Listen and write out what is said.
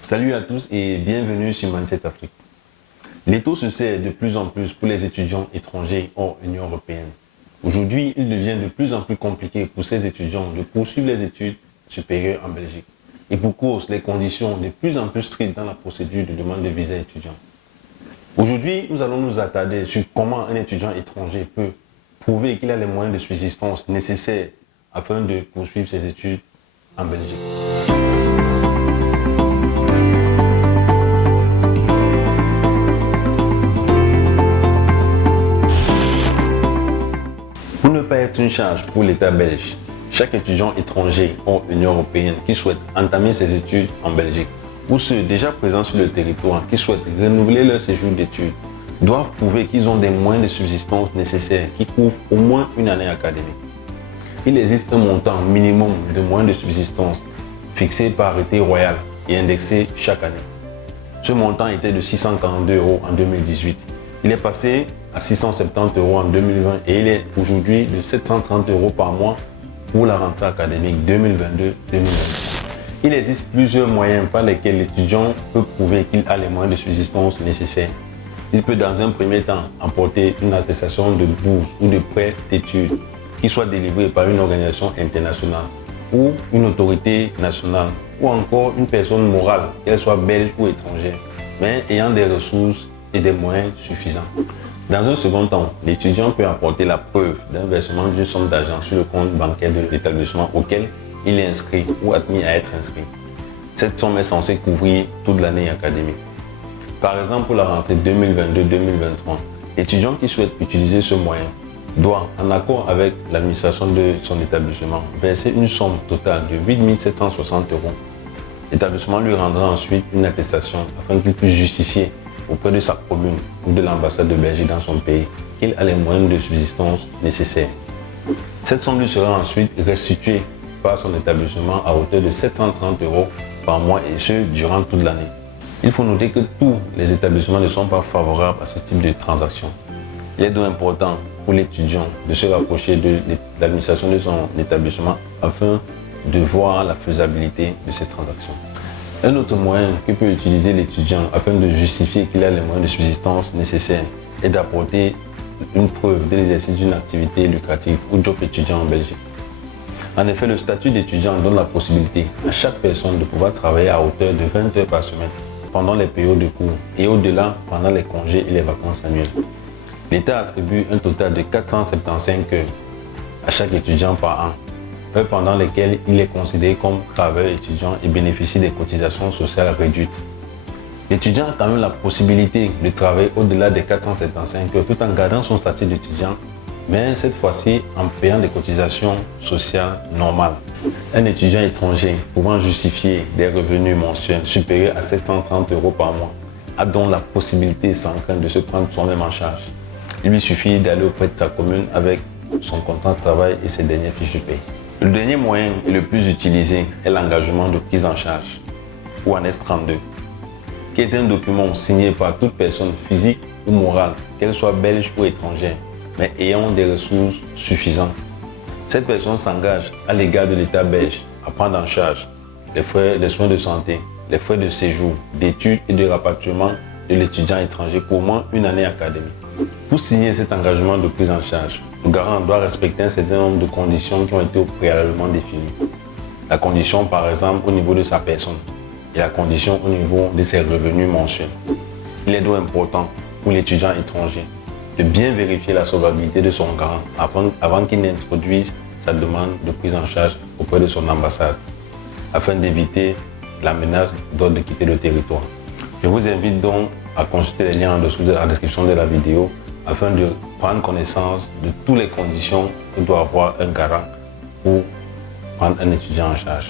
Salut à tous et bienvenue sur Mindset Afrique. Les taux se serrent de plus en plus pour les étudiants étrangers hors Union européenne. Aujourd'hui, il devient de plus en plus compliqué pour ces étudiants de poursuivre les études supérieures en Belgique. Et pour cause, les conditions de plus en plus strictes dans la procédure de demande de visa étudiant. Aujourd'hui, nous allons nous attarder sur comment un étudiant étranger peut prouver qu'il a les moyens de subsistance nécessaires afin de poursuivre ses études en Belgique. Pour ne pas être une charge pour l'État belge, chaque étudiant étranger hors Union européenne qui souhaite entamer ses études en Belgique ou ceux déjà présents sur le territoire qui souhaitent renouveler leur séjour d'études doivent prouver qu'ils ont des moyens de subsistance nécessaires qui couvrent au moins une année académique. Il existe un montant minimum de moyens de subsistance fixé par arrêté royal et indexé chaque année. Ce montant était de 642 € en 2018. Il est passé à 670 € en 2020 et il est aujourd'hui de 730 € par mois pour la rentrée académique 2022-2023. Il existe plusieurs moyens par lesquels l'étudiant peut prouver qu'il a les moyens de subsistance nécessaires. Il peut dans un premier temps apporter une attestation de bourse ou de prêt d'études qui soit délivrée par une organisation internationale ou une autorité nationale ou encore une personne morale, qu'elle soit belge ou étrangère, mais ayant des ressources et des moyens suffisants. Dans un second temps, l'étudiant peut apporter la preuve d'un versement d'une somme d'argent sur le compte bancaire de l'établissement auquel il est inscrit ou admis à être inscrit. Cette somme est censée couvrir toute l'année académique. Par exemple, pour la rentrée 2022-2023, l'étudiant qui souhaite utiliser ce moyen doit, en accord avec l'administration de son établissement, verser une somme totale de 8 760 €. L'établissement lui rendra ensuite une attestation afin qu'il puisse justifier auprès de sa commune ou de l'ambassade de Belgique dans son pays qu'il a les moyens de subsistance nécessaires. Cette somme lui sera ensuite restituée par son établissement à hauteur de 730 € par mois et ce durant toute l'année. Il faut noter que tous les établissements ne sont pas favorables à ce type de transaction. Il est donc important pour l'étudiant de se rapprocher de l'administration de son établissement afin de voir la faisabilité de ces transactions. Un autre moyen que peut utiliser l'étudiant afin de justifier qu'il a les moyens de subsistance nécessaires est d'apporter une preuve de l'exercice d'une activité lucrative ou job étudiant en Belgique. En effet, le statut d'étudiant donne la possibilité à chaque personne de pouvoir travailler à hauteur de 20 heures par semaine pendant les périodes de cours et au-delà pendant les congés et les vacances annuelles. L'État attribue un total de 475 heures à chaque étudiant par an, heures pendant lesquelles il est considéré comme travailleur étudiant et bénéficie des cotisations sociales réduites. L'étudiant a quand même la possibilité de travailler au-delà des 475 heures tout en gardant son statut d'étudiant, mais cette fois-ci en payant des cotisations sociales normales. Un étudiant étranger pouvant justifier des revenus mensuels supérieurs à 730 € par mois a donc la possibilité sans crainte de se prendre soi-même en charge. Il lui suffit d'aller auprès de sa commune avec son contrat de travail et ses dernières fiches de paie. Le dernier moyen et le plus utilisé est l'engagement de prise en charge, ou annexe 32, qui est un document signé par toute personne physique ou morale, qu'elle soit belge ou étrangère, mais ayant des ressources suffisantes. Cette personne s'engage à l'égard de l'État belge à prendre en charge les frais de soins de santé, les frais de séjour, d'études et de rapatriement de l'étudiant étranger pour au moins une année académique. Pour signer cet engagement de prise en charge, le garant doit respecter un certain nombre de conditions qui ont été préalablement définies. La condition, par exemple, au niveau de sa personne et la condition au niveau de ses revenus mensuels. Il est donc important pour l'étudiant étranger de bien vérifier la solvabilité de son garant avant qu'il n'introduise sa demande de prise en charge auprès de son ambassade, afin d'éviter la menace d'ordre de quitter le territoire. Je vous invite donc à consulter les liens en dessous de la description de la vidéo afin de prendre connaissance de toutes les conditions que doit avoir un garant pour prendre un étudiant en charge.